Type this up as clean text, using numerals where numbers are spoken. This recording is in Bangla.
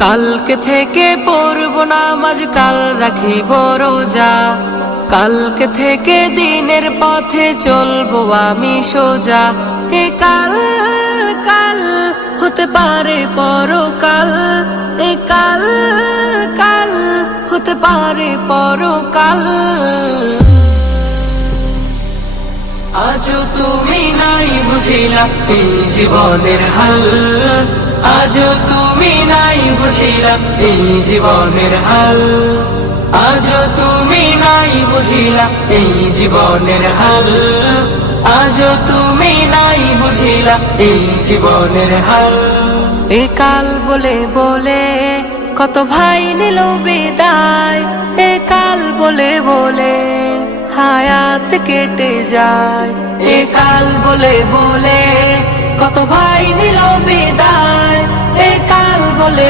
কালকে থেকে পড়ব নামাজ, কাল রাখিব রোজা। কালকে থেকে দিনের পথে চলবো আমি সোজা। এ কাল কাল হতে পারে পরকাল, এ কাল কাল হতে পারে পরকাল। আজও তুমি নাই বুঝিলা এই জীবনের হাল, আজও তুমি নাই বুঝিলা এই জীবনের হাল, আজও তুমি নাই বুঝিলা এই জীবনের হাল, আজও তুমি নাই বুঝিলা এই জীবনের হাল। এ কাল বলে বলে কত ভাই নিল বিদায়, এ কাল বলে বলে হায়াত কেটে যায়। এ কাল বলে বলে কত ভাই নিল বিদায়, এ কাল বলে